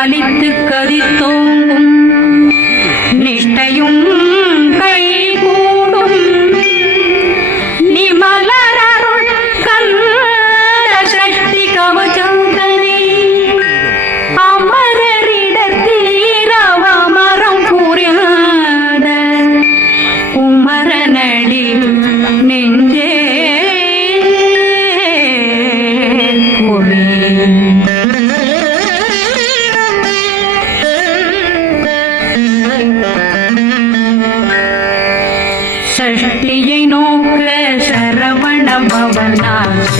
பலித்து கதித்தோங்கும் நிஷ்டையும் கைகூடும் நிமலரருள் கந்த சக்தி கவச்சந்தனை அமரரிடத்தீரவமரம் புரியாத குமரனடி நெஞ்சே சஷ்டியை நோக்க சரவண பவனாரும்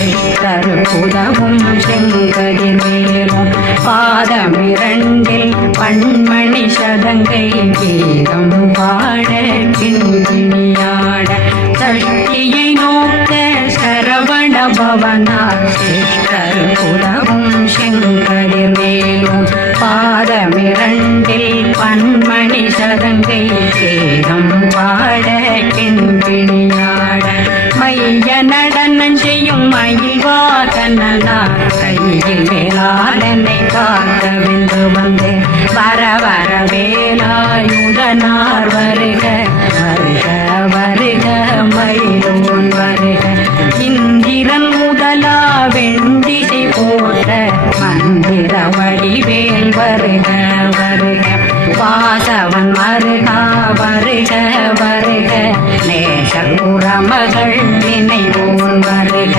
செங்கதிர் மேலும் பாதமிரண்டில் பண்மணி சதங்கை கீதம் பாட கிண்ணியாட சஷ்டியை நோக்க சரவண பவனாரும் செங்கதிர் மேலும் பாதமிரண்டில் பண்மணி சதங்கை கீதம் பாட கிண்ணியாட மைய நடனம் செய்யும் மயில்வாகனார் கையில் வேளாளனை காக்க வென்று வந்து வர வர வேலாயுதனார் வருக வருக வருக மயிலோன் வருக இந்திரன் முதலா வெண்டிசை போட்ட மந்திர வடிவேல் வருக வருக வாசவன் மருகா வருக வருக நேசகுரமகள் நினைவோன் வருக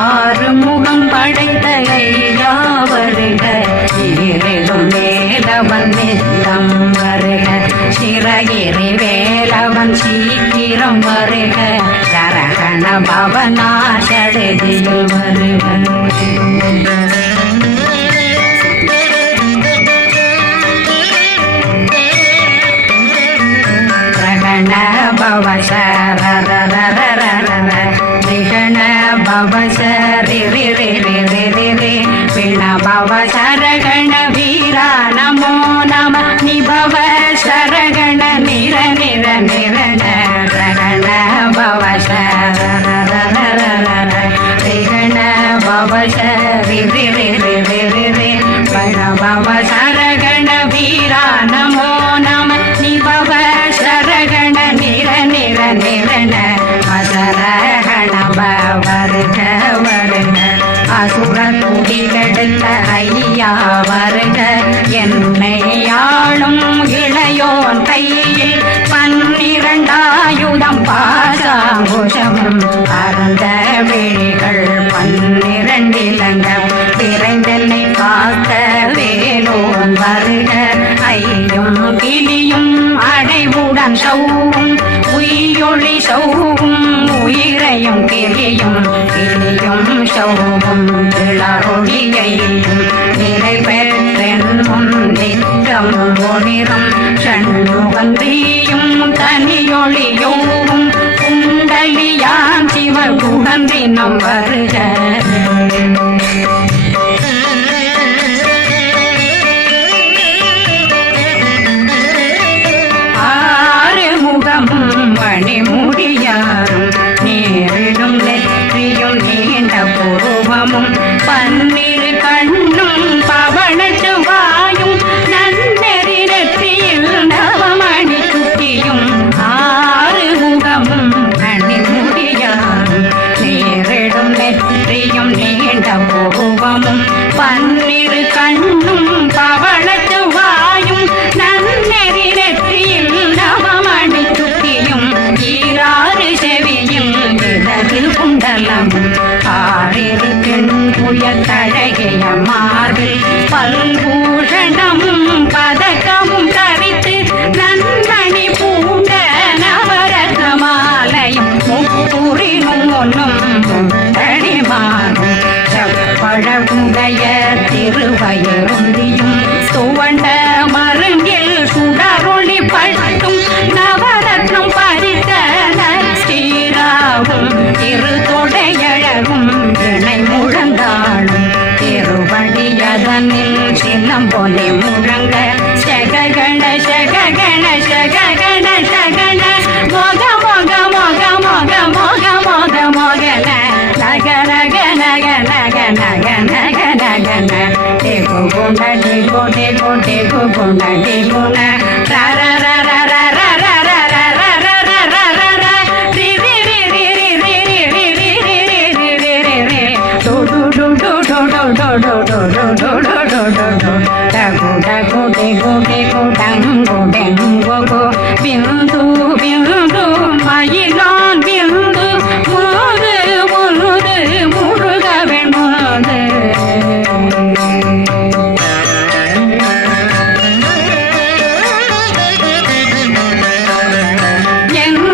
ஆறுமுகம் படைத்த ஐயா வருக ஈரிடும் வேலவன் நித்தம் வருக சிறகிரி வேலவன் சீக்கிரம் வருக சரகண பவனா சடுதியில் வருக நிகண பவசரி பிண பவ சரகண வீரா நமோ நம நிபவ சரகண நிர நிர நிரண ரகண பவசரண பவசரி பிண பவ சரகண வீரா நமோ நம நிபவ சரகண நிர நிர நிரண அசரகண வருக வருக அசுர துடிகெடுத்த ஐயா வருக என்னை ஆளும் இளையோன் கையில் 12 பாசாங்குஷமும் அறந்த விழிகள் 12 இலங்கம் விரைந்தென்னை காக்க வேலோன் வருக ஐயும் கிளியும் அடைவுடன் சௌவும் உயிரொளி சௌவும் உயிரையும் கிளியும் கிளியும் சௌவும் இளரொளியையும் நிலை பெற்றென் முன் நிற்கும் ஒளிரும் சண்முகந்தியும் தனியொளியோவும் குண்டலியான் சிவகுகந்தினம் வருக மணிமுடியாரும் நேரிடும் நெற்றியும் நீண்ட பூர்வமும் 12 கண்ணும் பவனத்து வாயும் நன்னெறி நெற்றியில் நவமணி சுட்டியும் 6 முகமும் மணிமுடியாரும் நேரிடும் நெற்றியும் நீண்ட பூர்வமும் 12 கண்ணும் பவனத்து வாயும் நன்னெறி நெற்றியில் நவமணி சுட்டியும் 6 செவியும் இதழ் குண்டலம் 6 புயத்தழகிய மார்பில் பல்பூஷணமும் பதக்கமும் தரித்து நன்மணி பூண்ட நவரத்ன மாலையும் முப்புரினும் ஒன்னும் தடிமாறும் செப்பழகுடைய திருவயருந்தியும் துவண்ட மருங்கில் சுடரொளி பட்டும் நவரத்னம் பறித்த ஸ்ரீராவும் திருத்தொடையழகும் இணை முழந்தாளும் திருவடியதனில் சின்னம் போலே முழங்க சககண சககண சககண சகண மோக மோக மோக மோக மோக மோக மோகன நக நக நக நக நக நக நக டேகு குண டேகு டேகு டேகு குண டேகு ந ர ர ர ர ர ர ர ர ர ர ர ர ர ர ரி ரி ரி ரி ரி ரி ரி ரி ரி ரி ரி ரி ரி ரி டு டு டு டு டு டு டு டு டு டு டு டு டு டு டகு டகு டேகு டேகு டங்கு டெங்கு கு பிந்து பிந்து மயிலான் பிந்து முது முது முருக வெண்முது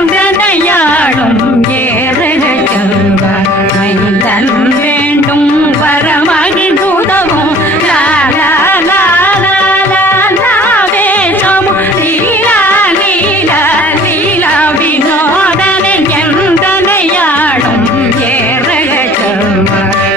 எங்கனையாளும் ஏறுக செல்வ மைந்தன் வேண்டும் வரமகிழ்ந்துதவும் லா லா லா லா லா லா வேஷம் லீலா லீலா லீலா வினோதனின் எங்கனையாளும் ஏறுக செல்வ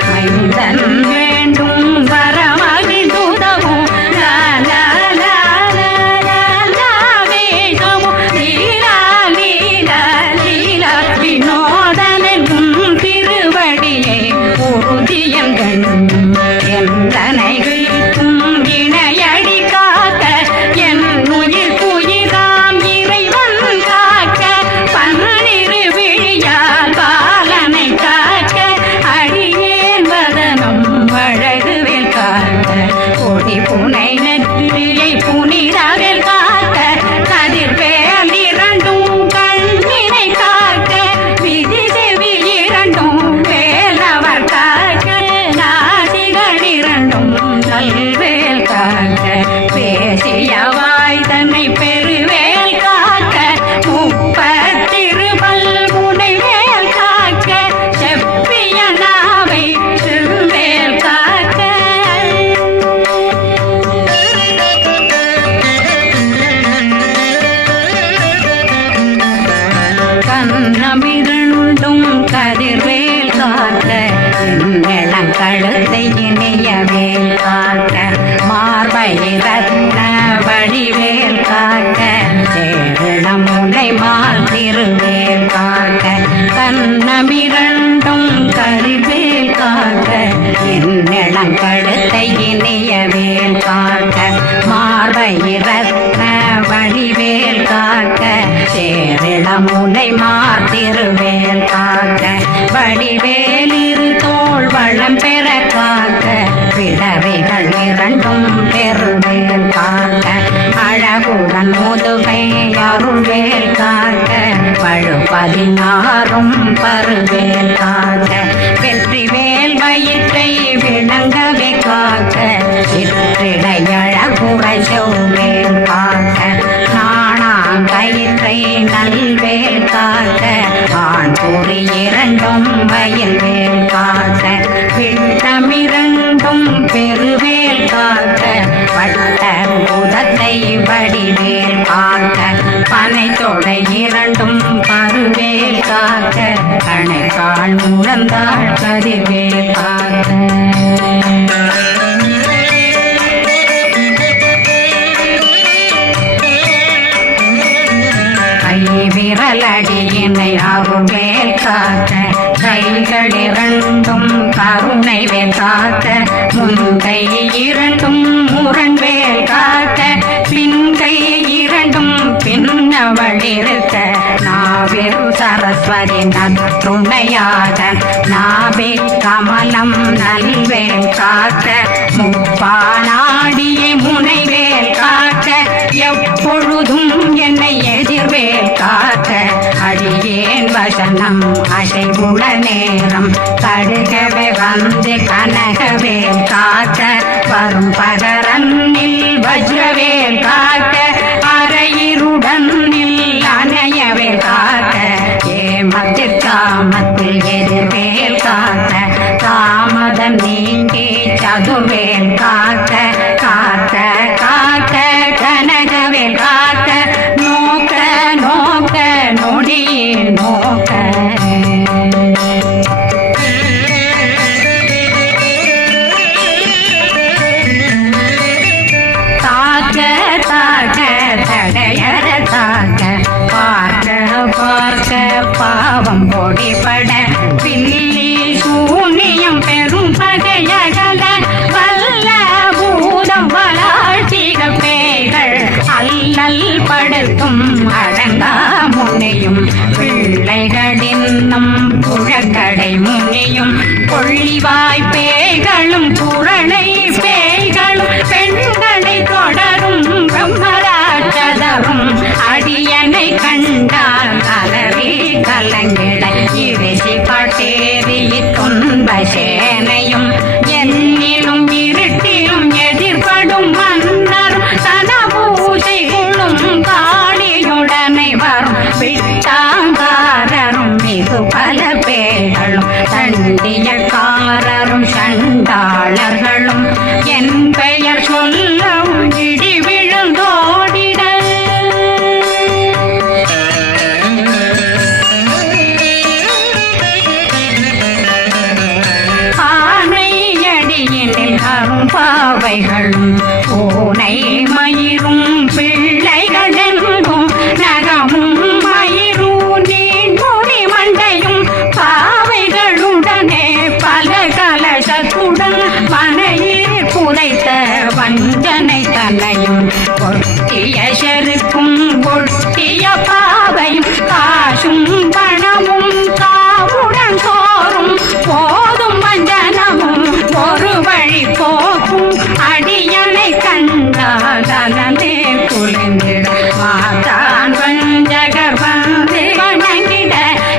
மைந்தன் வேண்டும் வரமகிழ்ந்துதவும் லா லா லா லா லா லா வேஷம் லீலா லீலா லீலா வினோதனின் திருவடியை உறுதியங்கள் எந்தனைகளுக்கும் இணையடி காக்க என் உயிர் புயிராம் இறைவன் காக்க பன்னிரு விழியால் பாலனை காக்க அடியேன் வதனம் அழகுவில் காக்க கொடி புனை நெற்றியை புனிதவில் காக்க கதிர்வேல் இரண்டும் கண்ணினை காக்க விதி செவி இரண்டும் வேலவர் காக்க நாசிகள் இரண்டும் நல்வேல் காக்க பேசிய வாய் தன்னை பெருவேல் காக்க முப்பத்திருபல் முனைவேல் காக்க செப்பிய நாவை செவ்வேல் காக்க கண்ணமிரண்டும் கதிர்வேல் காக்க இளங்கழுத்தை இணையவேல் காக்க மார்பை ரத்ன வடிவேல் காக்க சேரணம் முனை மால் திருவேல் காக்க கண்ணமிரண்டும் கதிர்வேல் காக்க இளங்கழுத்தை இணையவேல் காக்க மார்பை ரத்ன வடிவேல் காக்க சேரிளம் முனை மார் திருவேல் காக்க வடிவேல் இரு தோள் வளம் பெற காக்க பிறவைகள் இரண்டும் பெருவேல் காக்க அழகுடன் முதுகை அருள்வேல் காக்க பழு 16 பருவேல் காக்க வெற்றிவேல் வயிற்றை விளங்கவே காக்க சிற்றிடையழகுரை செவ்வேல் காக்க நாணாங்கயிற்றை நல்வேல் காக்க ஆண் குறி இரண்டும் வயல்வேல் காக்க விட்டமிரண்டும் பெருவேல் காக்க வட்ட புதத்தை வடிவேல் காக்க பனை தொடை இரண்டும் பருவேல் காக்க கணைக்கால் முழந்தாள் கதிர்வேல் காக்க விரலடியினை அருள்வேல் காக்க கைகள் இரண்டும் கருணை வேல் காக்க முன்கை இரண்டும் முரண்வேல் காக்க பின்கை இரண்டும் பின்னவளிருக்க நாவில் சரஸ்வதி நற்றுணையாக நாவே கமலம் நல்வேல் காக்க முப்பானாடியை முனைவேல் காக்க எப்பொழுதும் என்னை எதிர்வேல் காக்க அடியேன் வசனம் அசைவுள நேரம் கடுகவே வந்து கனகவேல் காக்க வரும் பகரன்னில் வஜ்ரவேல் காக்க அரையிருடன் அணையவேல் காக்க ஏமத்தில் காமத்தில் எதிர்வேல் காக்க தாமதம் நீங்கி சதுர்வேல் காக்க காக்க காக்க கனகவேல் காக்க நோக்க நோக்க நொடியே நோக்க தாக்க தாக்க அனைத்தும் அடங்கா முனையும் பிள்ளைகளின்னும் புழக்கடை முனியும் கொள்ளிவாய் பேய்களும் புரணை பேய்களும் பெண்களை தொடரும் பிரம்மராட்சதரும் அடியனை கண்டால் கலரி கலங்கிட இரிசி காட்டேறி துன்ப சேனையும் என்னிலும் இருட்டிலும் எதிர்படும் மன்னரும் தனபூசைகளும் காளியுடனை வரும் விட்டாங்காரரும் மிகு பல பேர்களும் தண்டியக்காரரும் சண்டாளர்களும் என் பெயர் சொல்லவும் இடி விழுந்தோடிட பாவைகளும் பூனை மயிரும் பிள்ளைகளெங்கும் நகமும் மயிரும் நீண்முடி மண்டையும் பாவைகளுடனே பல கலசத்துடன் பனையில் புதைத்த வஞ்சனை தன்னையும் ஒட்டிய செருக்கும் ஒட்டிய பாவையும் காசும் பணமும் காவுடன் சோறும் போதும் வஞ்சனமும் ஒரு வழி போக்கும் அடியனை கண்டாலே குளிர்ந்திட மாதான் வஞ்சகர் வந்து வணங்கிட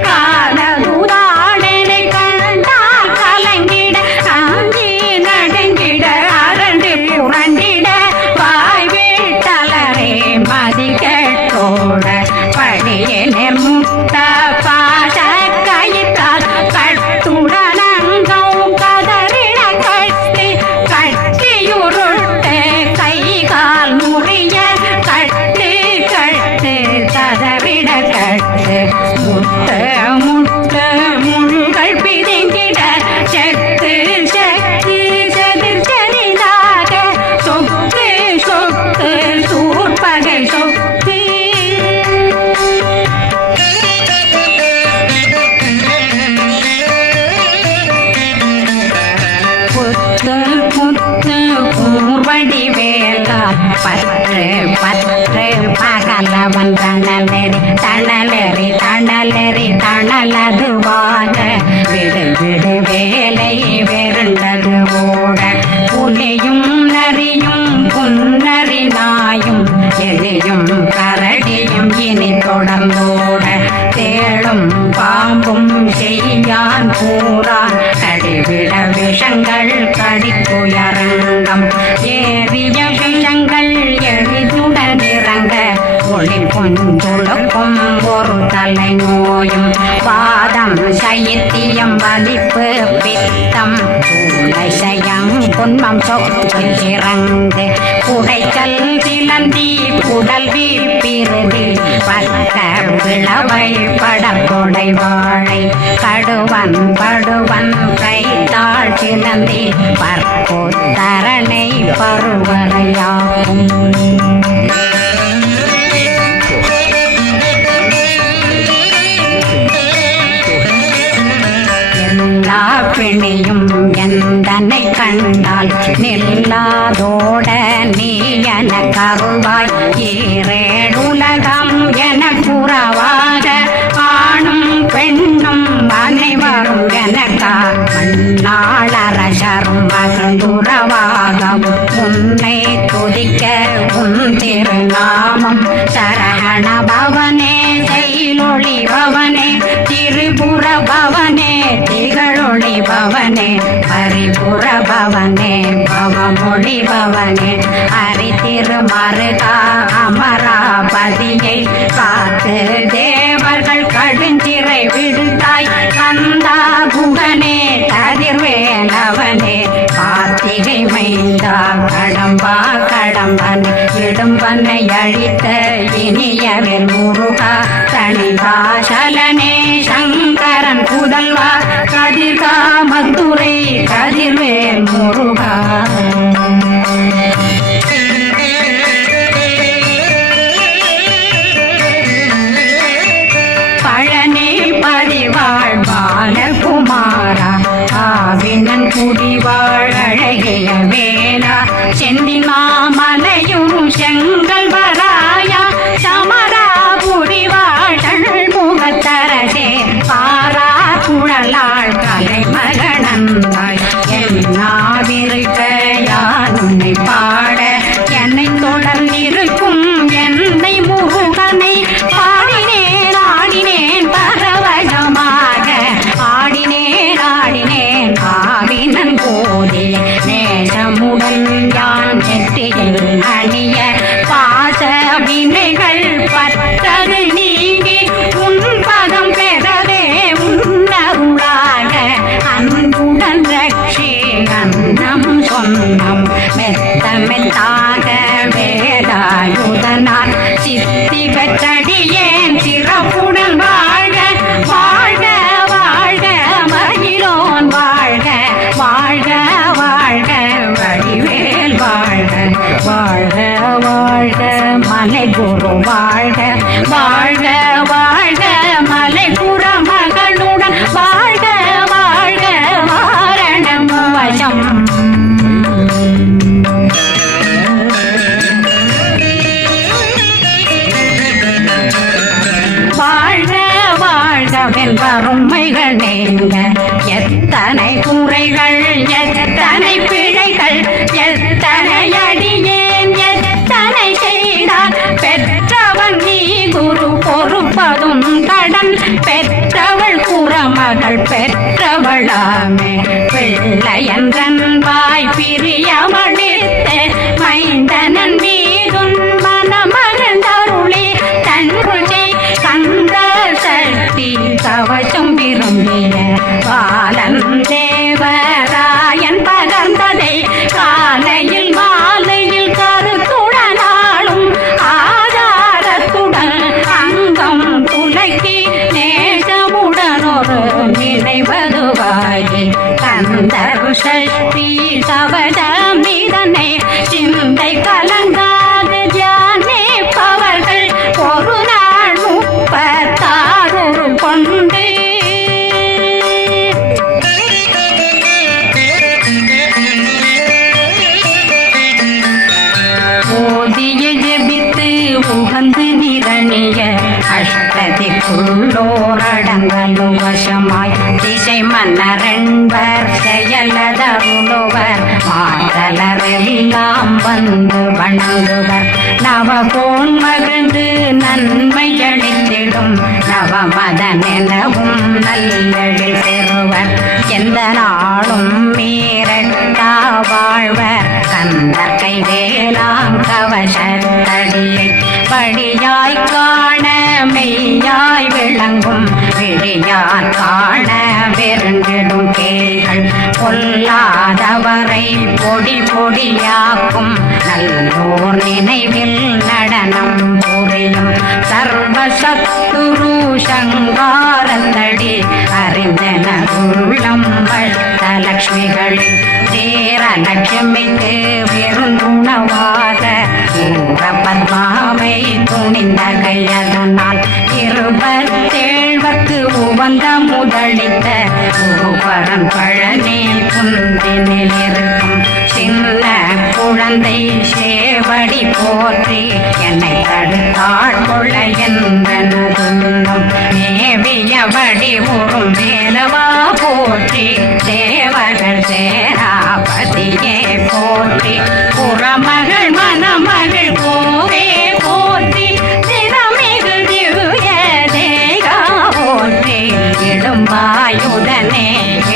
காலகுதாடனை கண்டால் கலங்கிட அஞ்சி நடுங்கிட அரண்டு புரண்டிட வாய் வீட்டலரே மதிக்கட்டோட படியனை முட்ட பாச கயிற்றால் கட்டுடனங்கோ கதறிட கட்டி கட்டியுருட்டு கை கால் முறிய கட்டு கட்டு கதறிட கட்டு முட்ட முட்ட முள்கள் பிதுங்கிட செத்து செத்து செதிர் செறிதாக சொக்கு சொக்கு சூர்பகை சொக்கு புத்து புத்து பூவடி வேலா பற்று பற்று பகலவன் தணலெறி தணலெறி தணலெறி தணலதுவாக விடு விடு வேலை வெருண்டது ஓட புலியும் நரியும் புன்னறி நாயும் எலியும் கரடியும் இனி தொடர்ந்தோட தேளும் பாம்பும் செய்யான் கூறான் கடிவிட விஷங்கள் கடித்துயரங்கம் ஏறிய விஷங்கள் எளிதுடன் இறங்க ஒளி கொஞ்சொழுக்கும் ஒரு தலை நோயும் வாதம் சைத்தியம் வலிப்பு பித்தம் சயம் குன்மம் சொத்து இறங்கு குடைக்கல் சிலந்தி குடல் வீப்பிருதி பக்க விளவை படக்கொடை வாழை கடுவன் படுவன் கைத்தாள் சிலந்தி பற்போத்தரணை பருவரையாகும் எல்லா பிணியும் எந்தனை கண்டால் நில்லாதோட நீ என கருவாய் ஈரேடுலகம் என குறவாக ஆணும் பெண்ணும் அனைவரும் எனக்கா மண்ணாளரசரும் மகிழ்ந்துறவாகவும் உன்னை துதிக்க உன் திருநாமம் சரகண பவனே செயலொளி பவனே திரிபுர பவனே திகழொளி பவனே ஹரிபுர பவனே பவமொழி பவனே ஹரி திருமருகா அமராபதியை காத்து தேவர்கள் கடுஞ்சிறை விடுத்தாய் கந்தா குகனே கதிர்வேலவனே கார்த்திகை மைந்தா கடம்பா கடம்பன் இடும்பனை அழித்த இனியவன் முருகா தனிபாசலனே சங்கரன் புதல்வா கதிர்கா மதுரை கதிர்வேல் முருகா பழனி பதிவாழ் பாலகுமாரா ஆவினன் குடிவாழ் அழகிய வேலா செந்தில் மாமலையும் செங்கல் வராயா சமர இருக்கும் என்னை முருகனை பாடினேன் ஆடினேன் பரவசமாக ஆடினேன் ஆடினேன் ஆவினன் போதே நேசமுடன் யான் நெற்றியில் அணிய பாச வினைகள் பற்றது நீங்கி உன் பதம் பெறவே உன்னருளாக அன்புடன் ரட்சி அன்னம் சொன்னம் மெத்த மெத்தாக வேதாயுதனார் சித்தி பெற்றடியேன் சிறப்புடன் வாழ்க வாழ்க வாழ்க மகிழோன் வாழ்க வாழ்க வாழ்க வடிவேல் வாழ்க வாழ்க வாழ்க மலை குரு வாழ்க வாழ்க வாழ்க மலை புற மகளுடன் வாழ்க வாழ்க வாரணம் வசம் வாழ்க வாழ்கவென் வறுமைகள் நீங்க எத்தனை குறைகள் எத்தனை பிழைகள் எத்தனை அடியேன் எத்தனை செய்தார் பெற்றவன் நீ குரு பொறுப்பதும் கடன் பெற்றவள் குறமகள் பெற்றவளாமே பிள்ளையன்றன் வாய் பிரியமளித்து மைந்தனன் மீதுன் மனமகந்தருளி தன்னுடைய கந்த சக்தி கவசம் விரும்பிய பாலன் தேவராயன் பகர்ந்ததை காலையில் மாலையில் கருத்துடனாலும் ஆதாரத்துடன் அங்கம் துலக்கி நேசமுடன் ஒரு நினைவதுவாகி கந்தர் சஷ்டி சவதமிதனை சிந்தை கலங்காது தியானிப்பவர்கள் ஒரு நாள் 36 கொண்டு ஓதிய ஜெபித்து உகந்து நிரணிய அஷ்டதிக்குள்ளோரடங்கலும் வசமாய் திசை மன்னரன்பர் செயலதருளுவர் மாதலரெல்லாம் வந்து வணங்குவர் நவகோன் மகிழ்ந்து நன்மை அளித்திடும் நவமதனெனவும் நல்லெழில் பெறுவர் எந்த நாளும் மீறட்டா வாழ்வர் கந்தர் கைவேலாம் கவசத்தடியை படியாய் காண மெய்யாய் விளங்கும் விழியார் காண வெறுங்கிடும் கேள்கள் பொல்லாதவரை பொடி பொடியாக்கும் நல்லோர் நினைவில் நடனம் புரியும் சர்வசத்துரு சங்காரத்தடி அறிந்தன உள்ளம் வளர்த்தலக்ஷ்மிகளின் சேரலட்சுமிக்கு விருந்துணவாக பத்மாவை துணிந்த கையதனால் 27 உவந்த முதலித்த ஒருவரன் பழனி குந்தினில் இருக்கும் சின்ன குழந்தை சேவடி போற்றி என்னை தடுத்தாள் கொள்ள என்பனதுள்ளம் மேவியபடி உறும் மேலவா போற்றி தேவர்கள் சேராபதியே போற்றி புறமகள் மணமகள் கோவே போற்றி திறமிகு திவ்ய தேகா போற்றி இடும்பாயுதனே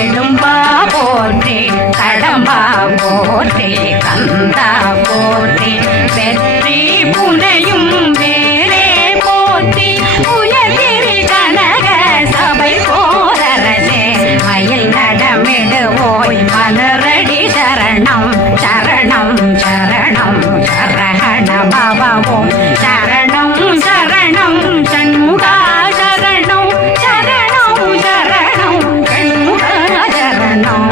இடும்பா போற்றி கடம்பா போற்றி கந்தா போற்றி வெற்றி புனையும் வேறே போற்றி உயர்கிரி கனக சபை போரரசே மயில் நடமிடுவோய் மலரடி சரணம் சரணம் சரணம் சரண பவம் சரணம் சரணம் சண்முகா சரணம் சரணம் சரணம் சண்முகா சரணம்